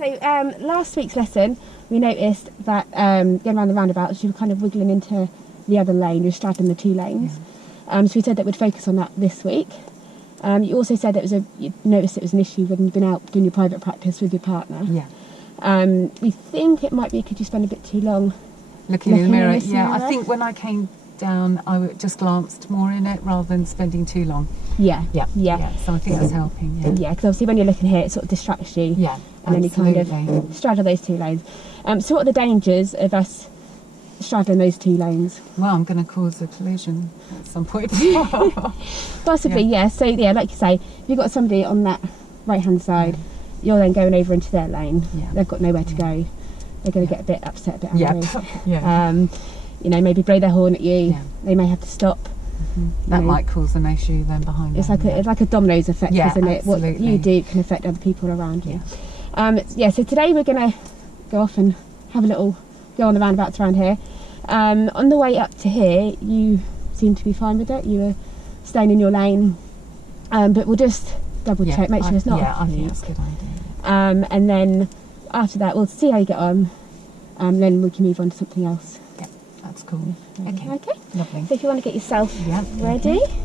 So last week's lesson, we noticed that going around the roundabouts, you were kind of wiggling into the other lane, you're straddling the two lanes. So we said that we'd focus on that this week. You also said you noticed it was an issue when you've been out doing your private practice with your partner. Yeah. We think it might be because you spend a bit too long looking in the mirror. Yeah, I think when I came down, I just glanced more in it rather than spending too long. Yeah. So I think that's helping. Yeah, because obviously when you're looking here, it sort of distracts you. Yeah, and absolutely. then you kind of straddle those two lanes. So what are the dangers of us straddling those two lanes? Well, I'm going to cause a collision at some point. Possibly, yeah. So yeah, like you say, if you've got somebody on that right hand side, you're then going over into their lane. Yeah. They've got nowhere to go. They're going to get a bit upset, a bit angry. Yeah. You know, maybe blow their horn at you. Yeah. They may have to stop. That might cause an issue then behind them. It's like a dominoes effect, isn't it? Absolutely. What you do can affect other people around you. So today we're going to go off and have a little go on the roundabouts around here. On the way up to here, you seem to be fine with it. You were staying in your lane, but we'll just double check, make sure it's not. Yeah, I think that's a good idea. And then after that, we'll see how you get on. Then we can move on to something else. Yeah, that's cool. Okay. Lovely. So if you want to get yourself ready. Okay.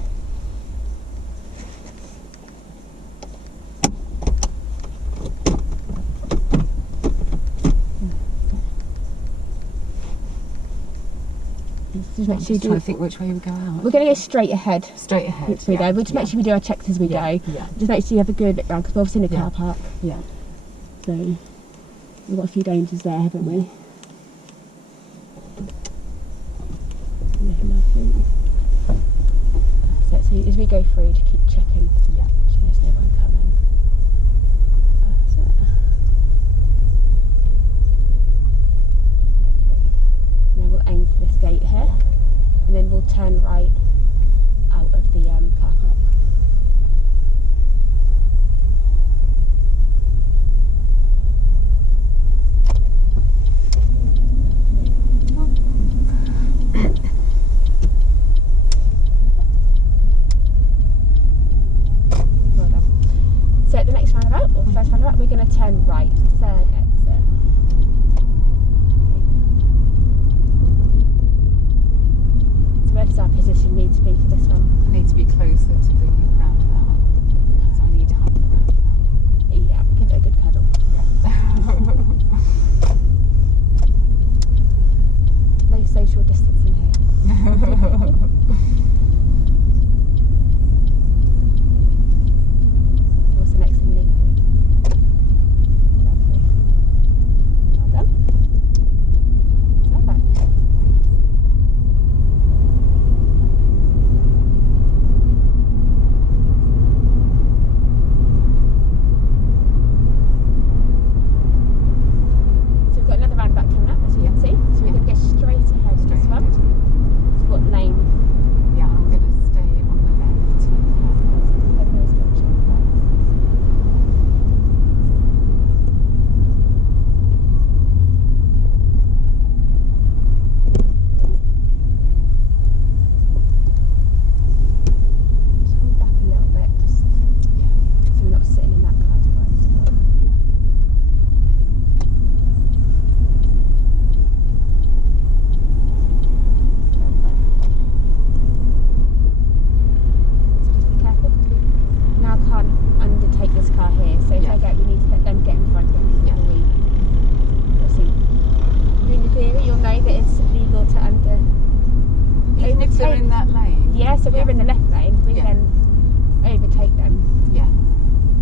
Just make sure you trying to think which way we go out. We're going to go straight ahead. Straight ahead. Which we go. We'll just make sure we do our checks as we go. Yeah. Just make sure you have a good look round because we're obviously in a car park. Yeah. So we've got a few dangers there, haven't we? So as we go through, to keep checking. Yeah. So there's no one coming. That's it. And then we'll aim for this gate here, and then we'll turn right out of the car park. So at the next roundabout, or first roundabout, we're going to turn right, third exit. So where does our position need to be for this one? I need to be closer to the roundabout, so I need to hug the roundabout. Yeah, give it a good cuddle. No social distancing here. What's the next thing we need? Lovely. Well done. Perfect. So we've got another roundabout coming up, as you can see. So we're going to go straight ahead to this one. So what lane? Yeah, I'm going to stay on the left. Just hold back a little bit, just so we're not sitting in that car's blind spot. So just be careful because we now can't undertake this car here. So if they go, we need to let them get in front before we proceed. In theory, you'll know that it's legal to Even if they're in that lane. Yeah, so we're in the left lane. We can overtake them. Yeah.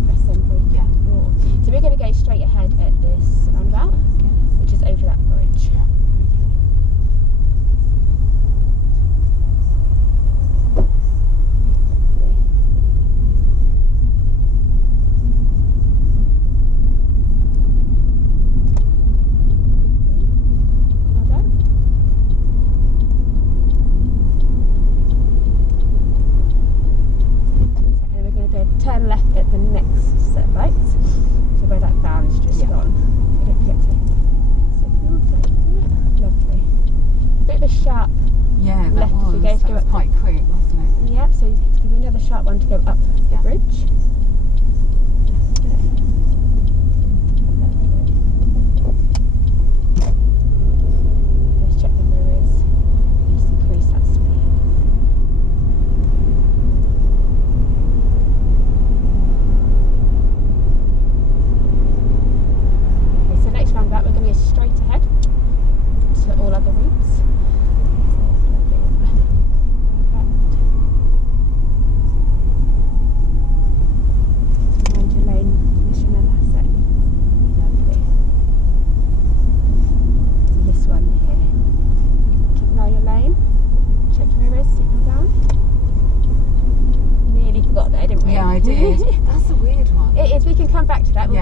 Press them for Yeah. more. So we're going to go straight ahead at this roundabout, which is over that bridge. Yeah. Well done.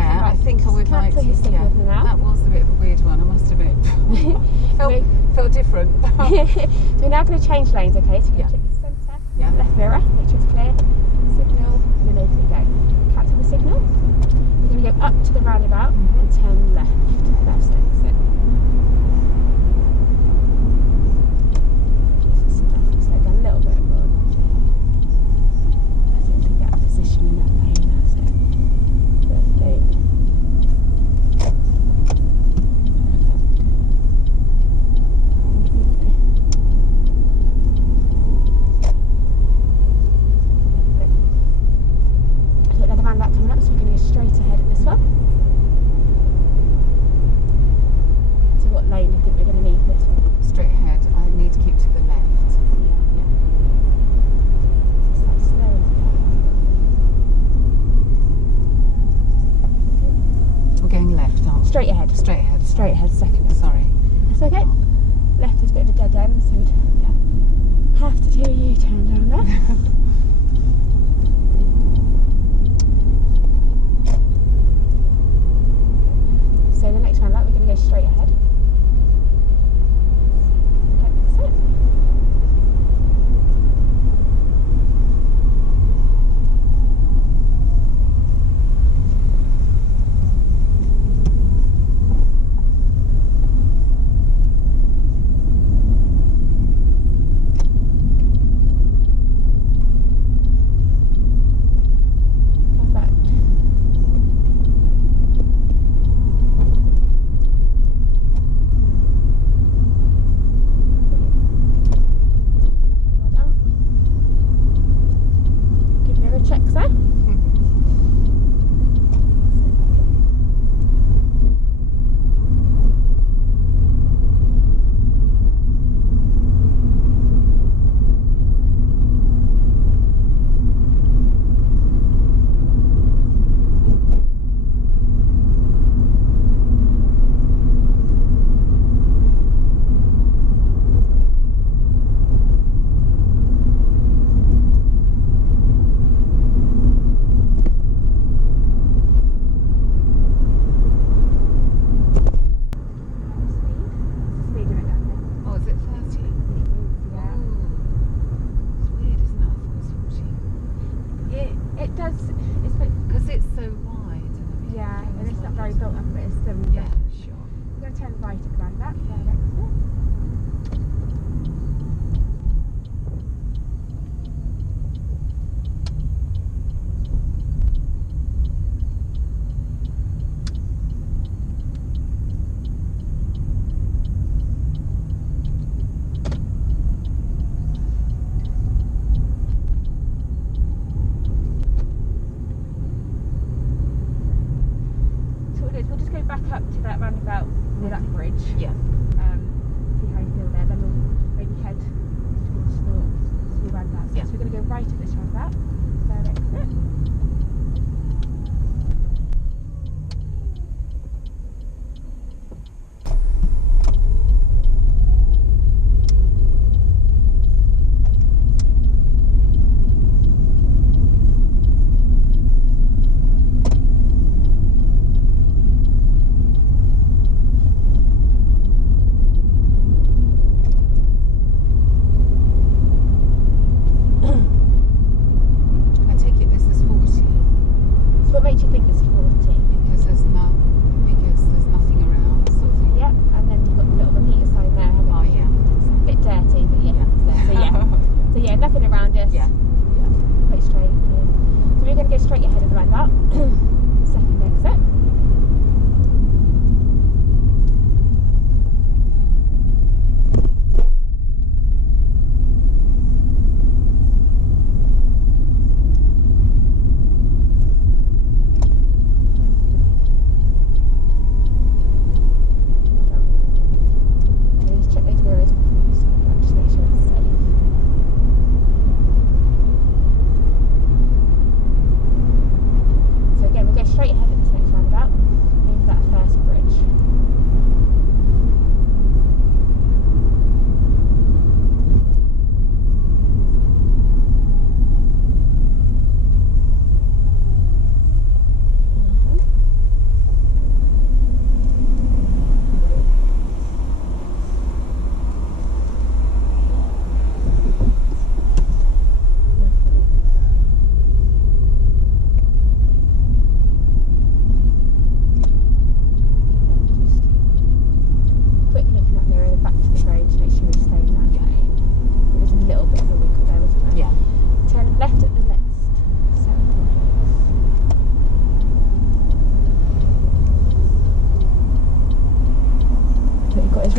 Yeah, I think I would like to. Cancel your signal for now. That was a bit of a weird one, I must admit. felt different. We're now going to change lanes, okay? So you're going to click the centre, left mirror, make sure it's clear, signal, and then over you go. Cancel the signal. We're going to go up to the roundabout and turn left. Left exit. Slow down a little bit more. That's it, to get a position in that lane, that's it. Lovely. Straight ahead, second. Sorry. That's okay. Left is a bit of a dead end, so we'd have to do a U-turn down there. So the next roundabout, we're going to go straight ahead. That's it.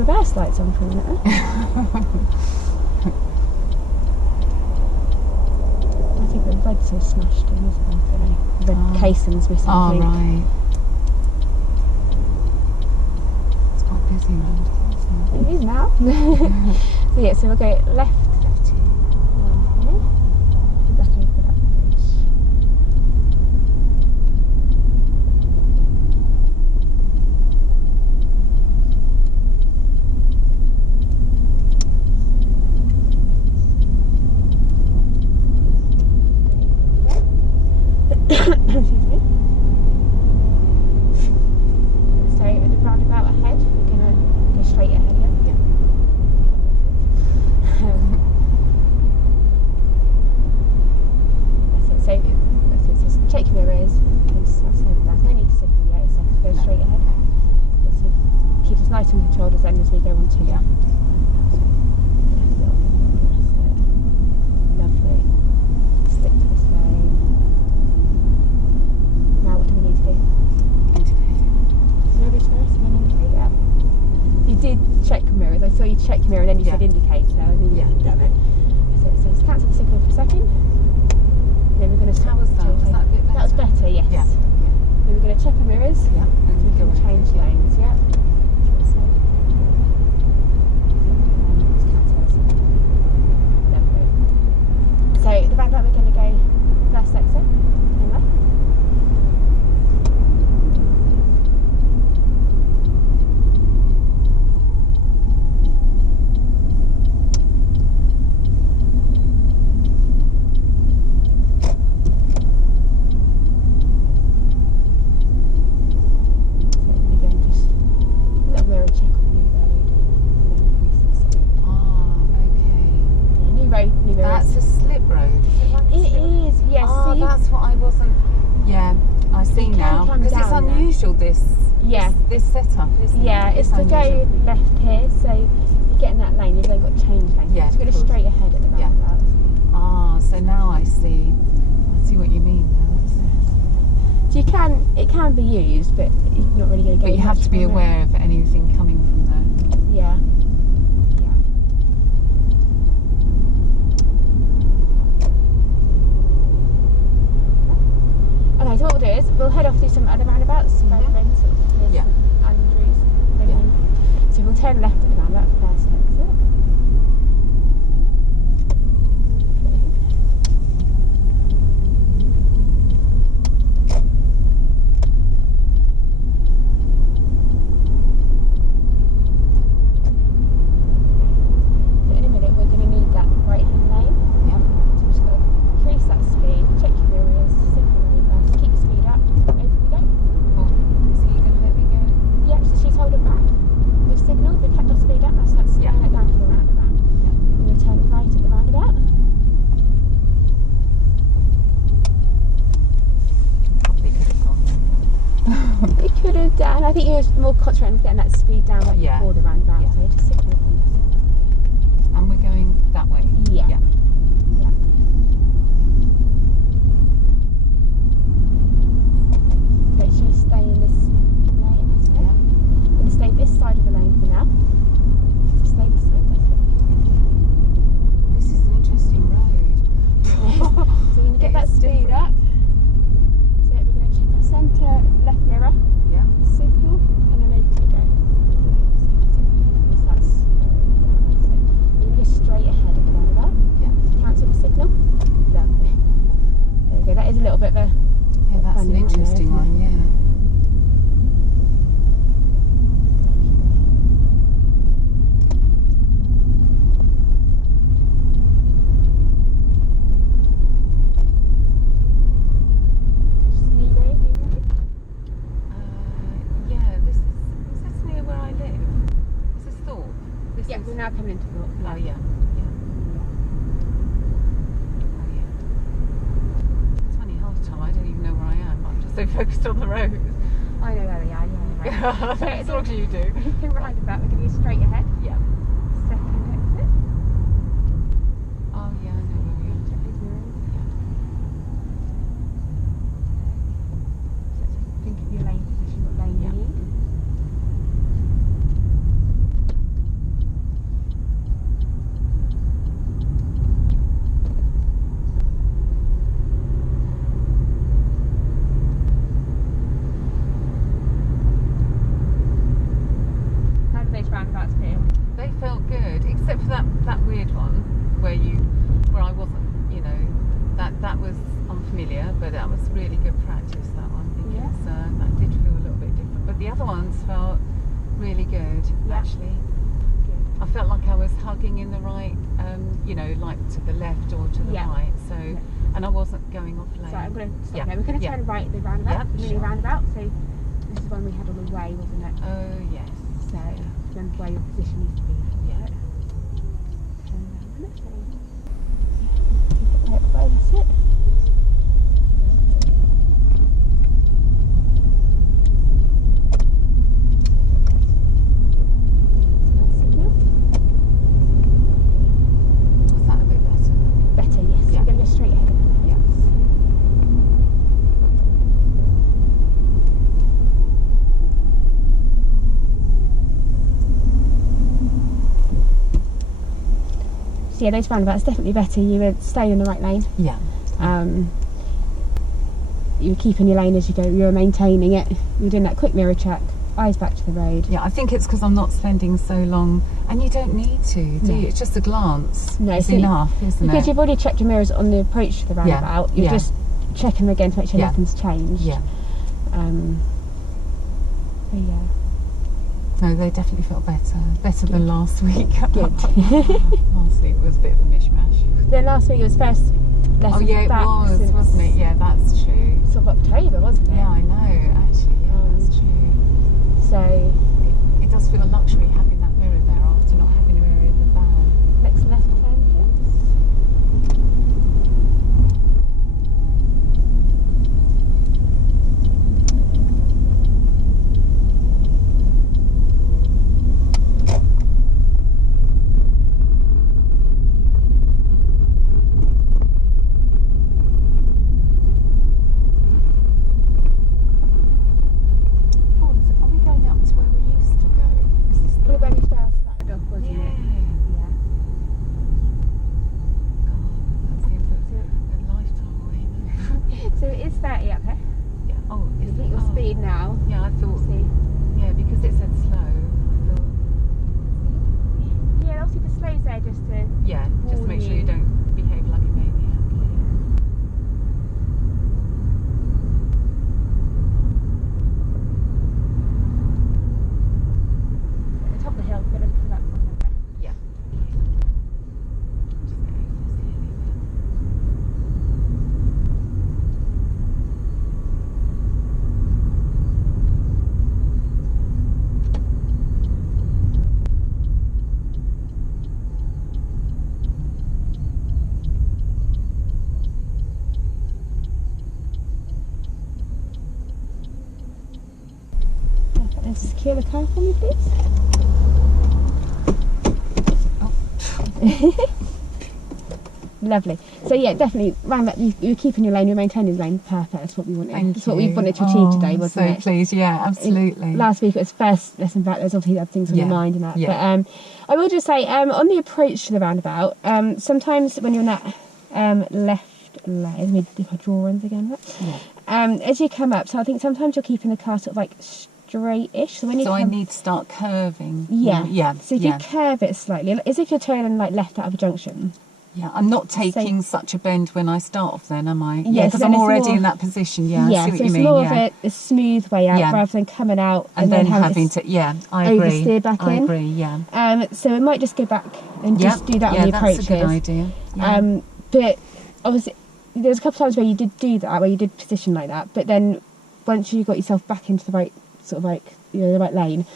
reverse lights on for a minute. I think the red's all smashed in, isn't it? The red casing's missing. Oh, right. It's quite busy around here, isn't it? It is now. So yeah, so we'll go left around here. Go back over that bridge. Excuse me. So at the roundabout ahead, we're going to go straight ahead, yeah? That's it. So check your mirrors. There's no need to signal yet. It's like go straight ahead. So keep us nice and controlled as we go on to you. Lovely. Stick to this lane. Now what do we need to do? Indicate. Mirrors first and then indicate, yeah. You did check your mirrors. I saw you check your mirror and then you said indicate. So I mean, Yeah. So it says cancel the signal for a second. Then we're going to How was that? Was that a bit better? That was better, yes. Yeah. Then we're going to check our mirrors. Yeah. And We can change lanes, yeah. So, let's cancel this. Lovely. So the roundabout we're going to go first exit, turn left. That's a slip road. Is it like a slip? It is, yes. Oh, See, that's what I wasn't. Yeah, I see can now. come Because it's down there. unusual, this setup, isn't yeah, it? it's to unusual. go left here, so you get in that lane, you've then got change lane. Yeah, So you're going to cool. straight ahead at the Yeah. roundabout. Ah, so now I see what you mean now. So it can be used, but you're not really going to go. But you have much to be from it. aware of anything coming from there. Yeah. Okay, so what we'll do is we'll head off through some other roundabouts, further in, sort of near Yeah. St Andrews. Then so we'll turn left at the roundabout first exit. So in a minute we're going to need that right-hand lane. Yeah. So we're just going to increase that speed, check your mirrors, signal over, keep your speed up, over we go. Oh, is he going to let me go? Yeah, so she's holding back. We've signalled, we've kept our speed up, that's Yeah. slowing it down to the roundabout. We're going to turn right at the roundabout. Probably could have gone. You could have done, I think you were more concentrating on getting that speed down right Yeah. before the roundabout, Yeah. so just signal. And we're going that way. Yeah. Yeah. Yeah. Okay, should you stay in this lane? That's it. Yeah. I'm going to stay this side of the lane for now. So stay this side, that's it. This is an interesting road. So you're going to get It that is speed different. up. So we're going to check our centre left mirror, Yeah. signal, and then over we go. And start slowing down, that's it. We're going to go straight ahead at the roundabout. Yeah. Cancel the signal. Lovely. There we go. That is a little bit of a Yeah, that's funny an interesting isn't it? one, yeah. Yeah, this is near where I live? Is this Thorpe? This Yeah, is, we're now coming into Thorpe. oh yeah, yeah. Oh yeah. It's funny, half the time I don't even know where I am. I'm just so focused on the road. I know where we are, yeah. Right. As long as you do. The roundabout, we're going to go straight ahead. Yeah. Second exit. Oh yeah, I know where we are. Check these mirrors. Yeah. So think of your lane position, what lane Yeah. you need. that weird one where I wasn't, you know, that was unfamiliar, but that was really good practice, that one, because that did feel a little bit different. But the other ones felt really good, actually. Good. I felt like I was hugging in the right, you know, like to the left or to the right. So, and I wasn't going off lane. So I'm going to stop there. We're going to turn right at the roundabout, the mini roundabout. So this is one we had on the way, wasn't it? Oh yes. So remember where your position needs to be. Yeah. Turn around. That's right, that's it. Yeah, those roundabouts definitely better. You were staying in the right lane. Yeah. You were keeping your lane as you go. You were maintaining it. You were doing that quick mirror check, eyes back to the road. Yeah, I think it's because I'm not spending so long, and you don't need to, do you? It's just a glance. No, it's enough, isn't it? Because you've already checked your mirrors on the approach to the roundabout. You're just checking them again to make sure nothing's changed. Yeah. But yeah. No, they definitely felt better than last week. Good. Last week was a bit of a mishmash. Then last week it was first lesson. Oh yeah, it was, wasn't it? Yeah, that's true. Sort of October, wasn't it? Yeah, I know. Actually, that's true. So it does feel a luxury having that mirror there after not having a mirror in the van. Next left turn, yes. So it is 30 up here. Yeah. Oh, is it your speed now? Yeah, I thought. Yeah, because it said slow. I thought. Yeah, obviously the slow's there just to. Yeah, just make sure you don't behave like a maniac. At the top of the hill, we're going to come up one there. Yeah. Secure the car for me, please. Oh. Lovely. So yeah, definitely round that you're keeping your lane, you're maintaining the lane. Perfect. That's what we wanted. That's what we wanted to achieve today, wasn't it? So pleased, yeah, absolutely. Last week it was first lesson back. There's obviously other things on your mind and that. Yeah. But I will just say on the approach to the roundabout, sometimes when you're in that left lane, let me do my drawings again. Yeah. As you come up, so I think sometimes you're keeping the car sort of like straight-ish. So when you I need to start curving. Yeah. Yeah. So if you curve it slightly, as if you're turning like left out of a junction. Yeah, I'm not taking such a bend when I start off then, am I? Yeah, because I'm already in that position, I see what so you mean. It's more of a smooth way out rather than coming out and then having to, I agree. Oversteer back in. I agree, yeah. So it might just go back and just do that on the approaches. Yeah, that's a good idea. Yeah. But obviously, there's a couple of times where you did do that, where you did position like that, but then once you got yourself back into the right, sort of like, the right lane,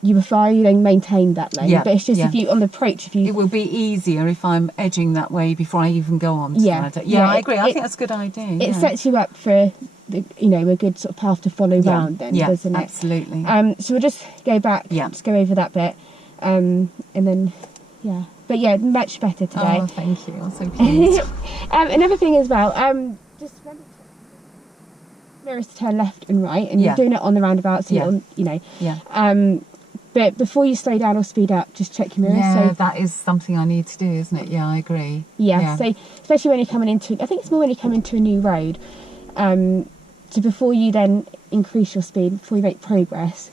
you were fine, you then maintained that lane. Yeah, but it's just if you, on the approach, it will be easier if I'm edging that way before I even go on. I agree. I think that's a good idea. It sets you up for, a good sort of path to follow round then, doesn't it? Absolutely. So we'll just go back, just go over that bit, and then, But yeah, much better today. Oh, thank you. I'm so pleased. Another thing as well, just remember mirrors to turn left and right, and you're doing it on the roundabout, so but before you slow down or speed up, just check your mirrors. Yeah, so that is something I need to do, isn't it? Yeah, I agree. Yeah, so especially when you're coming into, I think it's more when you come into a new road, so before you then increase your speed, before you make progress,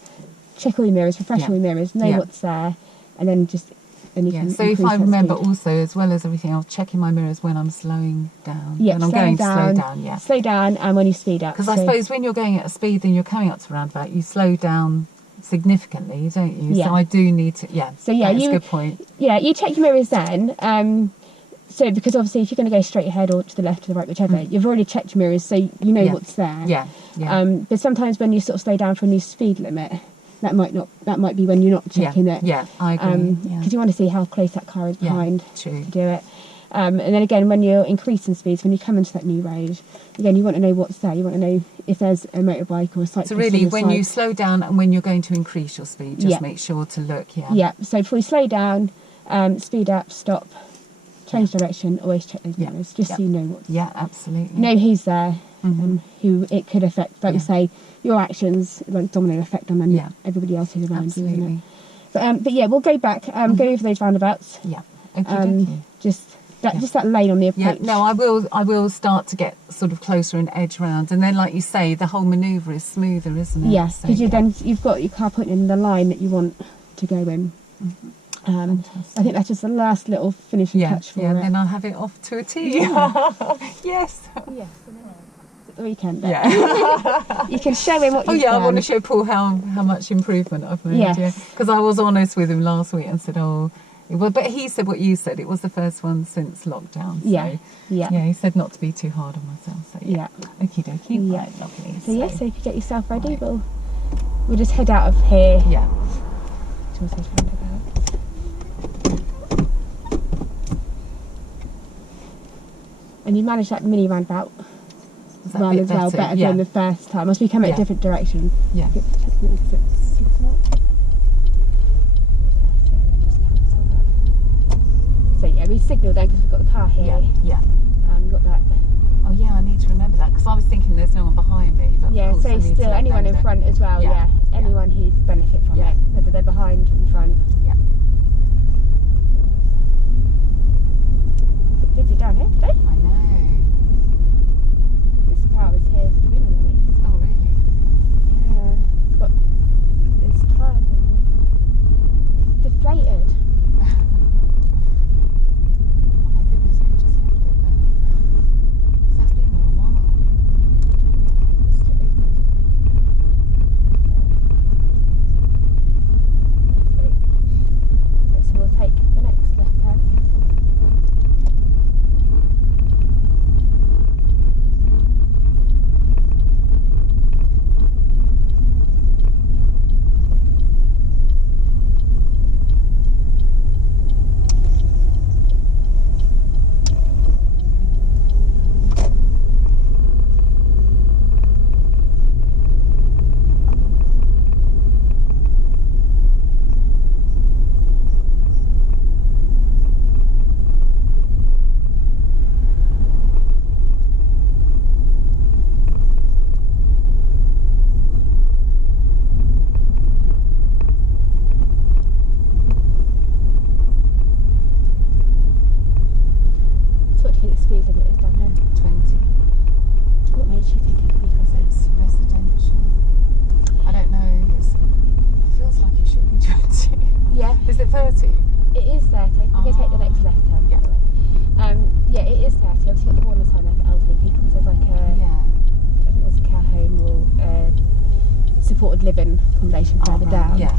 check all your mirrors, refresh all your mirrors, know what's there, and then just and you Yeah. can So if increase I that remember speed. also, as well as everything else, checking my mirrors when I'm slowing down. Yeah, when I'm going to slow down. Yeah. Slow down, and when you speed up. Because I suppose when you're going at a speed and you're coming up to a roundabout, you slow down significantly, don't you? Yeah. So I do need to. Yeah. So yeah, that's a good point. Yeah, you check your mirrors then. So because obviously if you're going to go straight ahead or to the left or the right, whichever, you've already checked your mirrors, so you know what's there. Yeah. Yeah. But sometimes when you sort of slow down for a new speed limit, that might be when you're not checking it. Yeah, I agree. Because you want to see how close that car is behind true. to do it. And then again, when you're increasing speeds, when you come into that new road, again, you want to know what's there. You want to know if there's a motorbike or a cyclist. So really, on the when side. you slow down and when you're going to increase your speed, just make sure to look. Yeah. Yeah. So before you slow down, speed up, stop, change direction. Always check those mirrors, just so you know what. Yeah, absolutely. Know who's there and who it could affect. Like you say, your actions like domino effect on everybody else who's around you. Isn't it? But yeah, we'll go back. Go over those roundabouts. Yeah. Okay. Just that lane on the approach. Yeah, no, I will start to get sort of closer and edge round, and then, like you say, the whole manoeuvre is smoother, isn't it? Yes, because you've got your car pointing in the line that you want to go in. I think that's just the last little finishing touch for it. Yeah, then I'll have it off to a T. Yeah. Yes. Yes. At the weekend. Yeah. You can show him what you've done. I want to show Paul how much improvement I've made. Yes. Because I was honest with him last week and said, but he said what you said. It was the first one since lockdown. So, yeah. He said not to be too hard on myself. So okie dokie. Yeah. Right, lovely. So if you get yourself ready, we'll just head out of here. Yeah. Towards those roundabouts. And you managed that mini roundabout run as well better than the first time. Must be coming a different direction. Yeah. So yeah, we signalled then because we've got the car here. Yeah. We've got that. Oh yeah, I need to remember that because I was thinking there's no one behind me. But yeah, so still anyone in front as well. Yeah. Anyone who'd benefit from it, whether they're behind, in front. Yeah. It's busy down here today. I know. This car was here at the beginning of the week. Oh really? Yeah. It's got its tyres and deflated. Living accommodation further down. Yeah.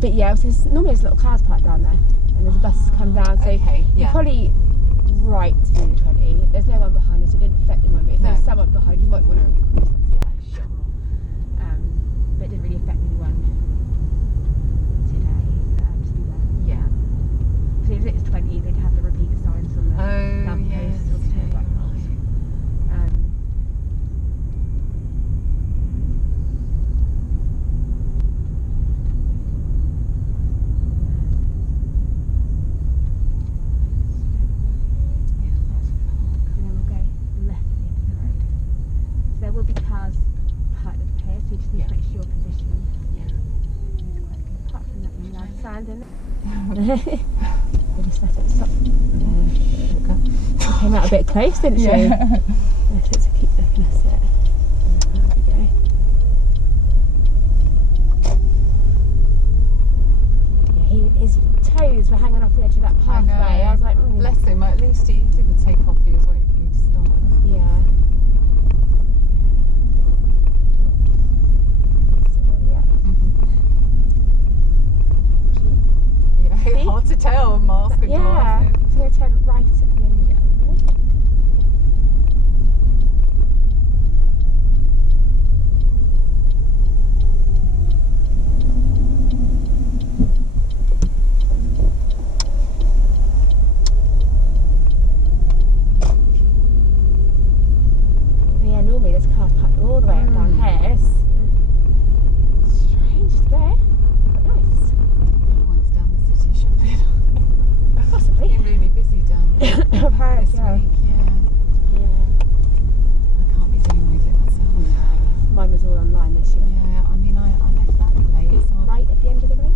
But yeah, normally there's little cars parked down there, and there's a bus come down. So you're probably right to do the 20. There's no one behind us, so it didn't affect anyone. But if there's someone behind, you might want to increase it. Yeah, sure. But it didn't really affect anyone today. Just be there. Yeah. So if it's 20, they'd have the repeater signs on the lampposts or the taillight lights. They just let it stop. She came out a bit close, didn't she? Yeah. Let's keep looking at it. There we go. Yeah, his toes just were hanging off the edge of that pathway. I was like, bless him. At least he didn't take off. He was waiting for me to stop. Yeah. Yeah, hard to tell, mask and glasses. So we're going to turn right at the end of the road. Yeah, normally there's cars parked all the way up down here. It's strange today, but nice. Everyone's down the city shopping. Possibly. It's been really busy down there I've heard, this week, yeah. I can't be doing with it myself. No. Mine was all online this year. Yeah, I mean, I left that place. So Right at the end of the road.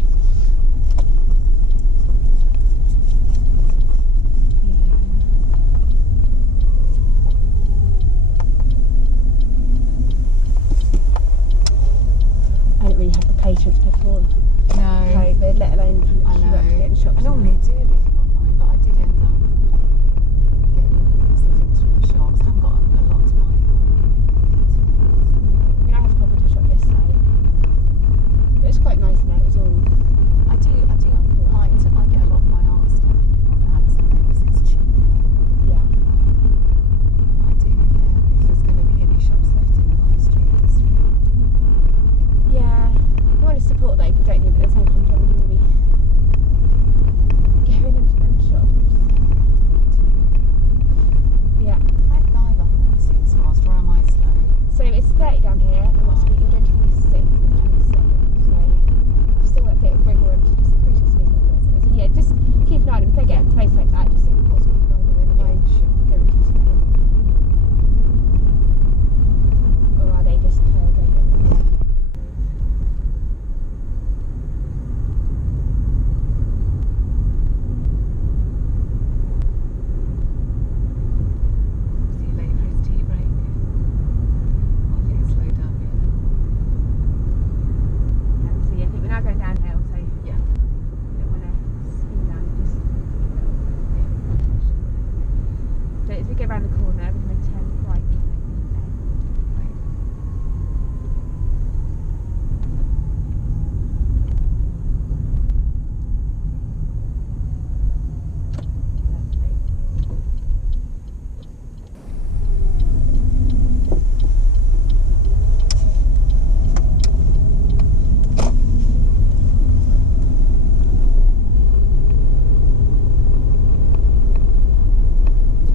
I didn't really have the patience before COVID, let alone queue up to get in shops. I normally do everything online, but I did end up getting some things from the shops. I haven't got a lot to buy for it. I mean, I had to pop into a shop yesterday. But it's quite nice now. It was all. I do like to. I get a lot of my art stuff from Amazon because it's cheap. Yeah. I do, if there's going to be any shops left in the high street this week. Yeah. You want to support though, but don't you? But at the same time, don't really going into them shops. Yeah. Red guy behind seems fast, or am I slow? So it's 30 down here, and what's speed? You're doing 26, 27. So I've still got a bit of wiggle room to just increase your speed a bit. So yeah, just keep an eye on them. If they get a place like that, just see what speed am I doing? Am I going too slow? Or are they just going? See you late for his tea break. I'll get slow down here. Yeah, so yeah, I think we're now going downhill, so Yeah. we don't want to speed down, just so as we go around the corner, we're going to turn right.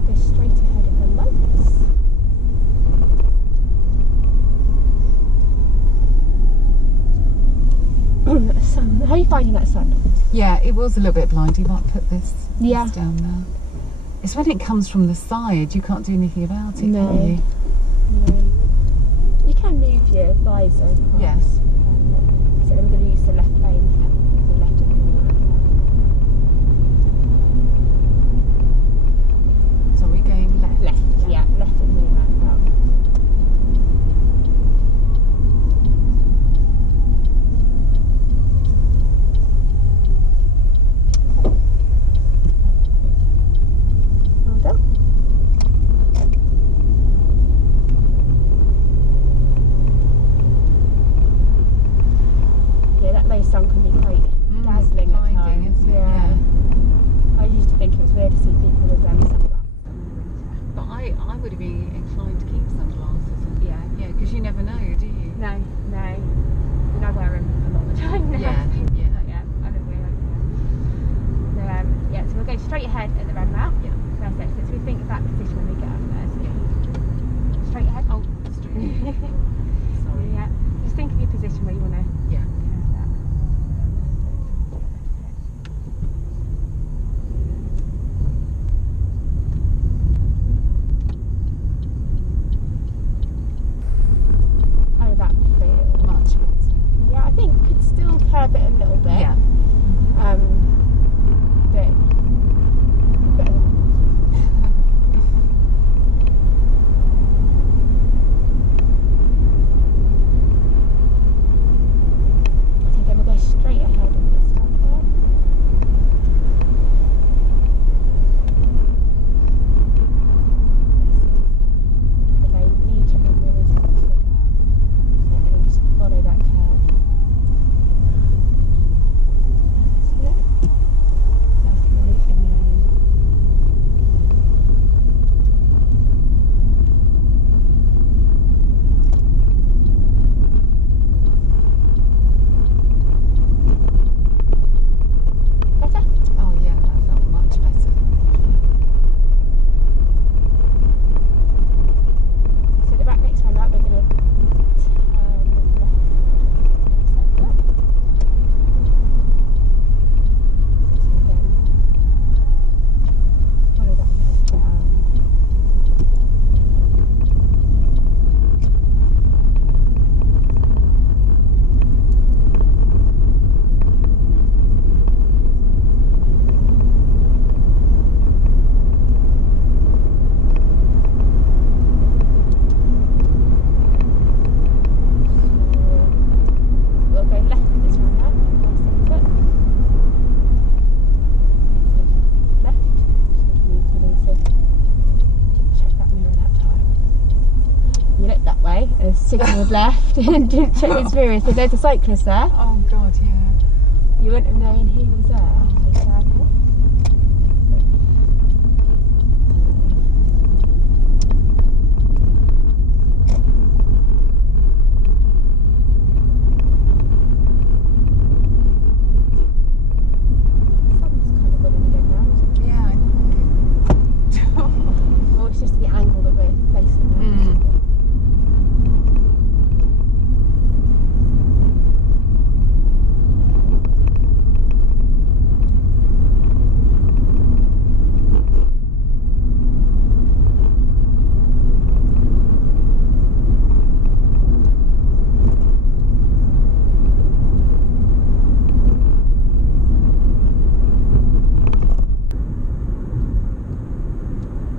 Go straight ahead at the lights. That sun. How are you finding that sun? Yeah, it was a little bit blind. You might put this Yeah. down there. It's when it comes from the side, you can't do anything about it, No. can you? No. You can move your visor. across. Yes. So I'm going to use the left lane. The left and the So are we going left? left. Yeah, left and the roundabout. Well done. signal had left and didn't check his mirrors. So there's a cyclist there. Oh God, yeah. You wouldn't have known he was there. So sad, huh? Sun's kind of gone in again now, isn't it? Yeah, I know. Oh, it's just the angle that we're facing now.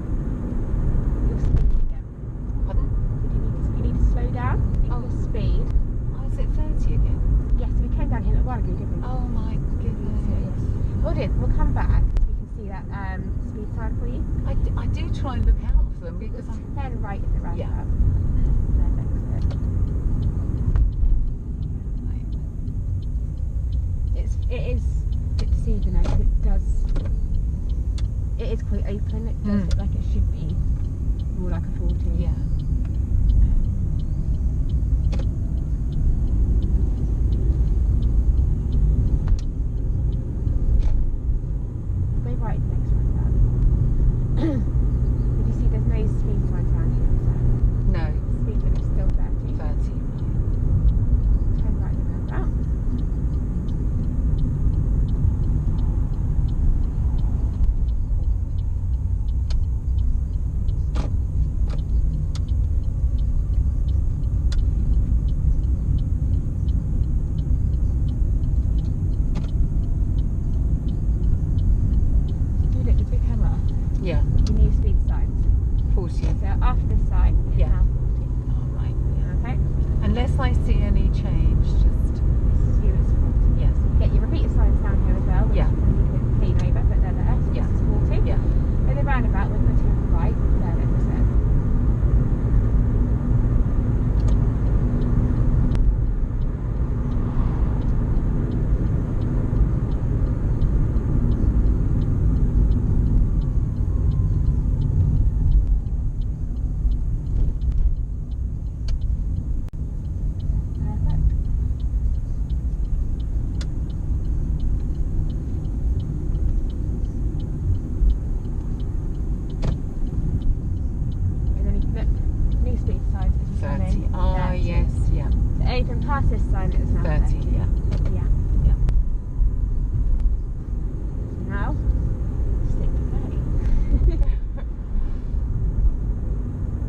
You're speeding again. Pardon? You need to slow down. Oh. Your speed. Oh, is it 30 again? Yes, we came down here a little while ago, didn't we? Oh my goodness. Hold it. We'll come back so we can see that speed sign for you. I do try and look out for them because I'm. Turn right in the roundabout. Yeah. Then exit. It is a bit deceiving though, 'cause it is quite open. It does look like it should be more like a 40. Yeah. Go right in the next roundabout. Did you see there's no speed signs around here? Is there? No. Speed limit's still 30. 30. Turn right in the roundabout. Do you look at the camera? Yeah. You need speed signs. 40. So after this sign, it's Yeah. now 40. Oh, right. Yeah. Okay? Unless I see any change, just. This is you as 40. Yes. Get your repeater signs down here as well, which Yeah. you can clean over, but they're there. So Yeah. this is 40. Yeah. In the roundabout, we're going to turn right, then exit. Perfect. And then you can look, new speed signs as you come 30. in. Ah, 30. yes. Yeah. So anything past this sign, it's now 30. 30. Yeah. Yeah. Yeah. Now, stick to 30.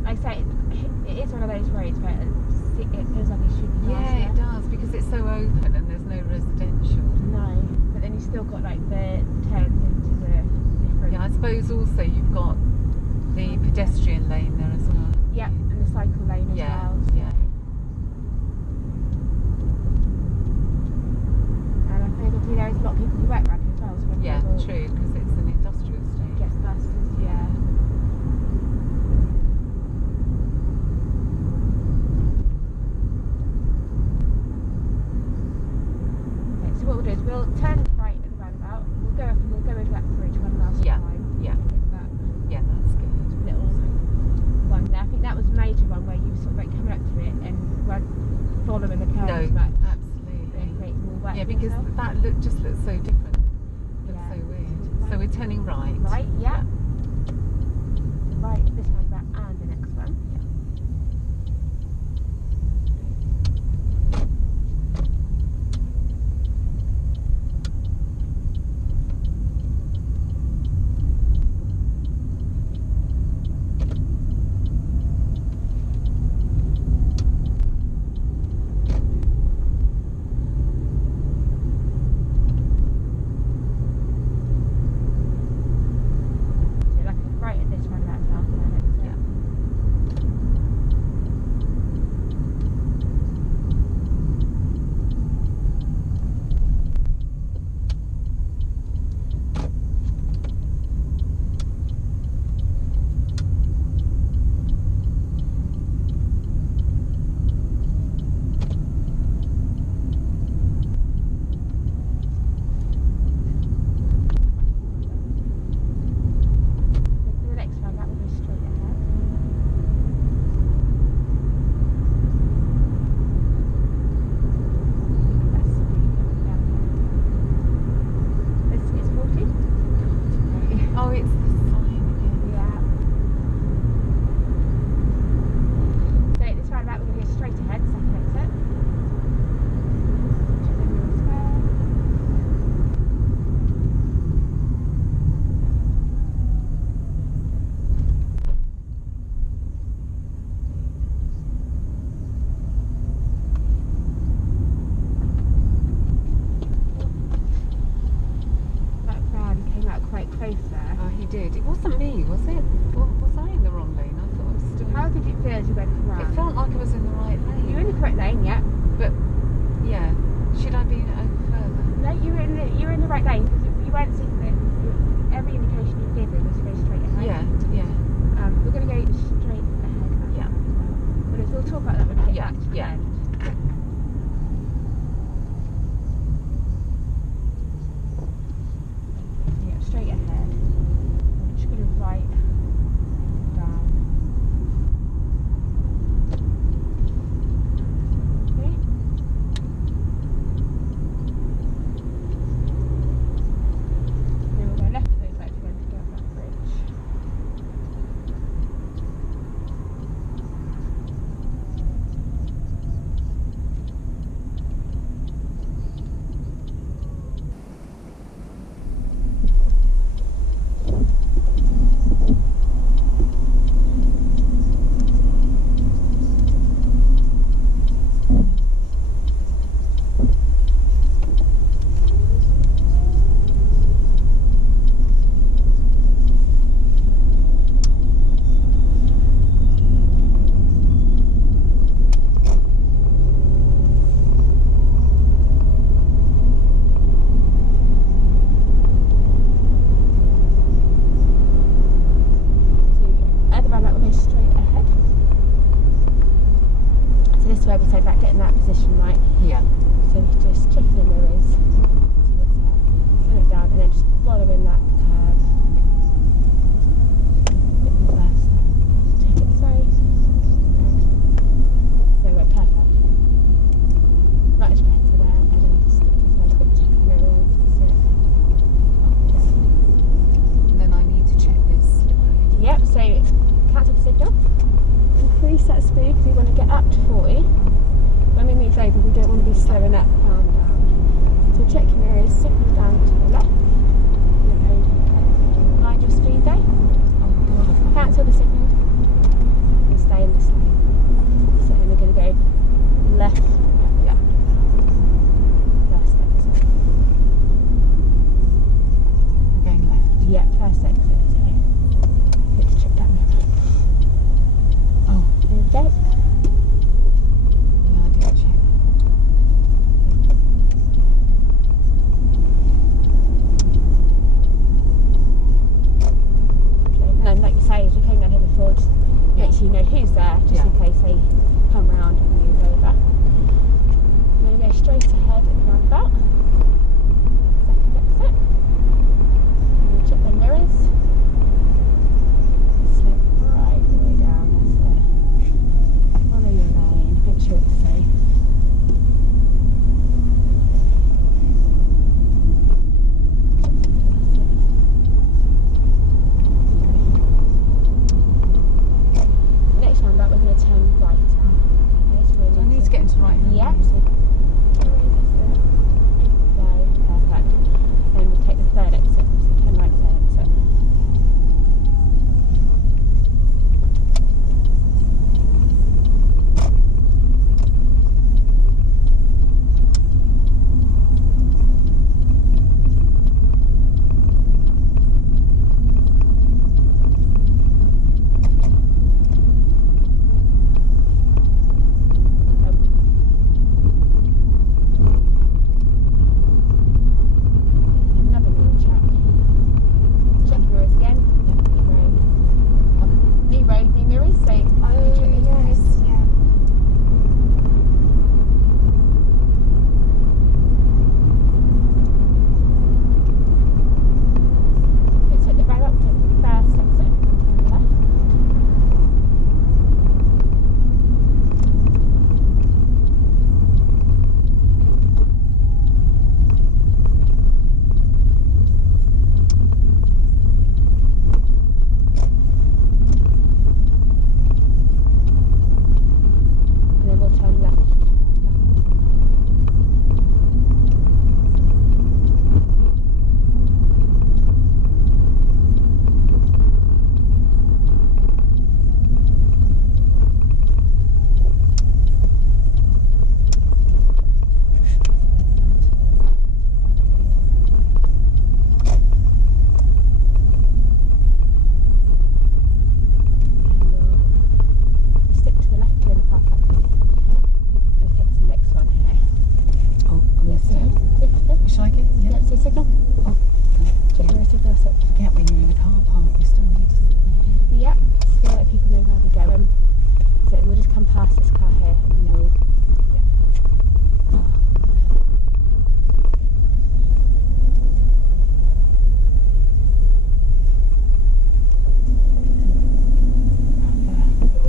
Like I say, it is one of those roads where it feels like it should be Yeah, it faster. does because it's so open and there's no residential. No, but then you still got like the turns into the different. Yeah, I suppose also you've got the pedestrian lane there as well. Yep, and the cycle lane as Yeah, well. yeah. And I think obviously there's a lot of people who work around here as well. So when Yeah, people true, because it's an industrial estate. Gets buses, yeah. Okay, so what we'll do is we'll turn right at the roundabout. We'll go up and we'll go over that bridge one last Yeah, time. yeah. With that Yeah, that's good. little one there. I think that was a major one where you sort of like coming up to it and weren't following the No, curves much. absolutely. And create more work Yeah, for because yourself. that just looks so different. Looks Yeah. so weird. So we're turning right. Right, yeah. Right, this roundabout and the next one. So like right at this roundabout as well. did. It wasn't me, was it? Was I in the wrong lane? I thought I was still. How did it feel as you went around? It felt like I was in the right lane. You were in the correct lane, yeah. But yeah, should I be over further? No, you were in the right lane because you weren't signalling. Every indication you gave was to go straight ahead. Yeah. We're going to go straight ahead. Yeah. But we'll talk about that when we get back to the Yeah. end. Yeah, straight ahead. We're just going to right down. Okay. Then we'll go left of those lights again to go up that bridge. Where we say about getting that position right. Yeah. So we just check the mirrors, see what's there, turn it down, and then just following that curve. Bit more fast. Take it slow. So we're perfect. Much better there, and then just stick to slow. Quick check the mirrors. That's it. And then I need to check this. Yep. So cancel the signal. Increase that speed because we want to get up to 40. When we move over, we don't want to be slowing that down. So check your mirrors, signal down to the left, and then over again. Mind your speed though. Oh God. Cancel the signal and stay in this lane. So then we're going to go left. Yeah. Left exit. I'm going left. Yeah, first exit. So let's check that mirror. Oh. There we go. Yeah, I did check. And like you say, as we came down here before, just make sure you know who's there, just in case they come round and move over. I'm going to go straight ahead at the roundabout. Second exit. I'm going to check the mirrors. Slow right the way down, that's it. Follow your lane, make sure it's safe. Next roundabout, we're going to turn right out. Okay, so Do I need to get into right hand? Yeah, so that's it. Shall I get? Yeah. Let's see signal. Oh, Check the signal. So, forget when you're in a car park, you still need to. yeah, still let people know where we're going. So we'll just come past this car here and then we'll.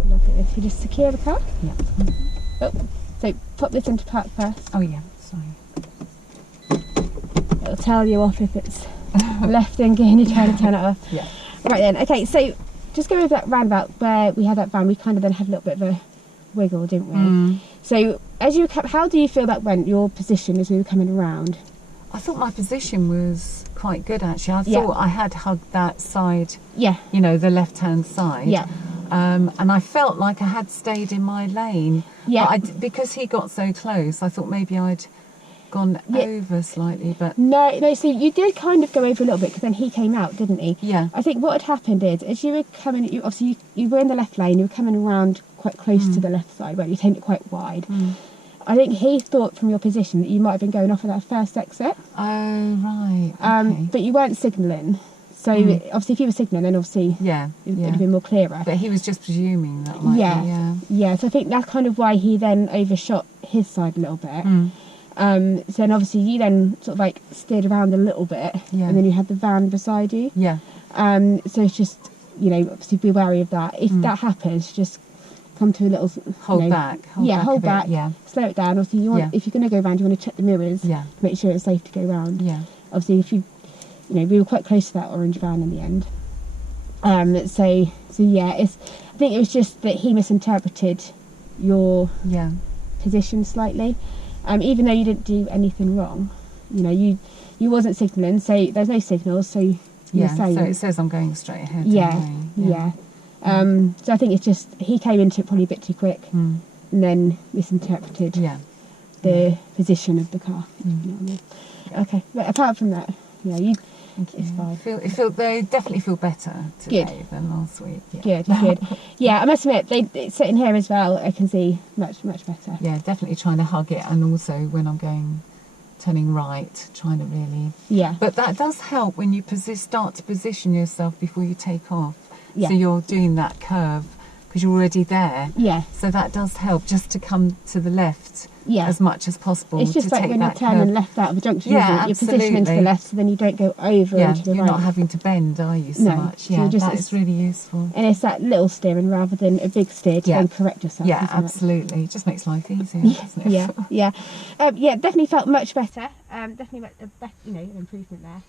Lovely. If you just secure the car. Yeah. Oh, so pop this into park first. Oh yeah. Sorry. It'll tell you off if it's left in gear and you're trying to turn it off. Yeah. Right then, okay, so just going over that roundabout where we had that van, we kind of then had a little bit of a wiggle, didn't we? So as you how do you feel that went, your position as we were coming around? I thought my position was quite good actually. I Yeah. thought I had hugged that side, Yeah. you know, the left-hand side. Yeah. And I felt like I had stayed in my lane. Yeah. But because he got so close, I thought maybe I'd gone over slightly, but No, so you did kind of go over a little bit because then he came out, didn't he? yeah. I think what had happened is, as you were coming, you were in the left lane, you were coming around quite close to the left side, where you taken it quite wide. I think he thought from your position that you might have been going off at that first exit. Oh, right. Okay. But you weren't signalling. So obviously if you were signalling, then obviously yeah. it would Yeah. have been more clearer. But he was just presuming that might Yeah. be, yeah. Yeah, so I think that's kind of why he then overshot his side a little bit. So then obviously you then sort of like steered around a little bit, Yeah. and then you had the van beside you. Yeah. So it's just, you know, obviously be wary of that. If that happens, just come to a little Hold back. Hold a bit, back. Yeah. Slow it down. Obviously, you want Yeah. if you're going to go around, you want to check the mirrors. Yeah. To make sure it's safe to go round. Yeah. Obviously, if you know, we were quite close to that orange van in the end. So yeah, I think it was just that he misinterpreted your Yeah. position slightly. Even though you didn't do anything wrong, you know, you wasn't signalling, so there's no signals, so you're Yeah. saying. So it says I'm going straight ahead. Yeah, anyway. yeah. So I think it's just he came into it probably a bit too quick, and then misinterpreted Yeah. the position of the car. You know what I mean? Okay, but apart from that, yeah, it's fine. They definitely feel better today than last week. Yeah. Good. Yeah, I must admit, they sitting here as well, I can see much better. Yeah, definitely trying to hug it, and also when I'm turning right, trying to really. Yeah. But that does help when you start to position yourself before you take off. Yeah. So you're doing that curve because you're already there. Yeah. So that does help just to come to the left Yeah. as much as possible. It's just to like take when you're that turning curve. left out of a junction, Yeah, isn't it? You're positioning to the absolutely. left, so then you don't go over Yeah, into the you're right. not having to bend, are you, so No, much? so Yeah, you're just- that is really useful. And it's that little steering rather than a big steer to Yeah. then correct yourself. Yeah, isn't it? absolutely. It just makes life easier, doesn't it? Yeah. Yeah, definitely felt much better. Definitely an improvement there.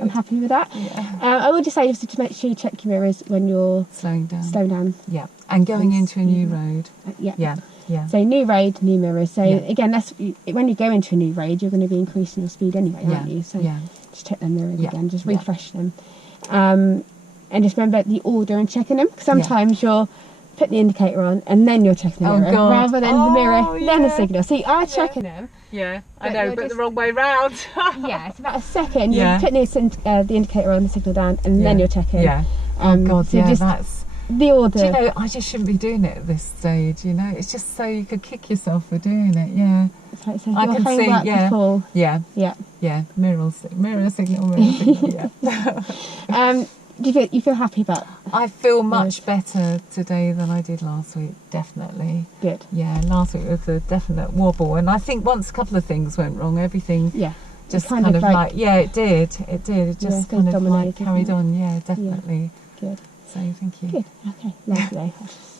I'm happy with that. Yeah. I would just say obviously to make sure you check your mirrors when you're Slowing down. slowing down. Yeah, and going into a new Yeah. road. Yeah. Yeah. So new road, new mirrors. So Yeah. again, when you go into a new road, you're going to be increasing your speed anyway, aren't you? So Yeah. just check them mirrors Yeah. again, just Yeah. refresh them, and just remember the order and checking them. 'Cause sometimes you're putting the indicator on and then you're checking the Oh, mirror God. rather than the mirror then the yeah. signal. So you are checking them. Yeah, I know, but the wrong way round. Yeah, it's about a second. Yeah. You're putting the indicator on, the signal down, and then you're checking. Yeah. Oh God, so yeah, just that's. the order. Do you know, I just shouldn't be doing it at this stage. You know, it's just so you could kick yourself for doing it. Yeah. It's like, so I your can see, homework yeah. before. Yeah. Yeah. Yeah. Mirror signal. Yeah. Do you feel happy about? I feel much better today than I did last week. Definitely. Good. Yeah, last week was a definite wobble, and I think once a couple of things went wrong, everything Yeah. just kind kind of of like- like yeah, it did. It just goes kind of like dominated, carried doesn't on. Yeah, definitely. Good. So thank you. Good. Okay. Lovely.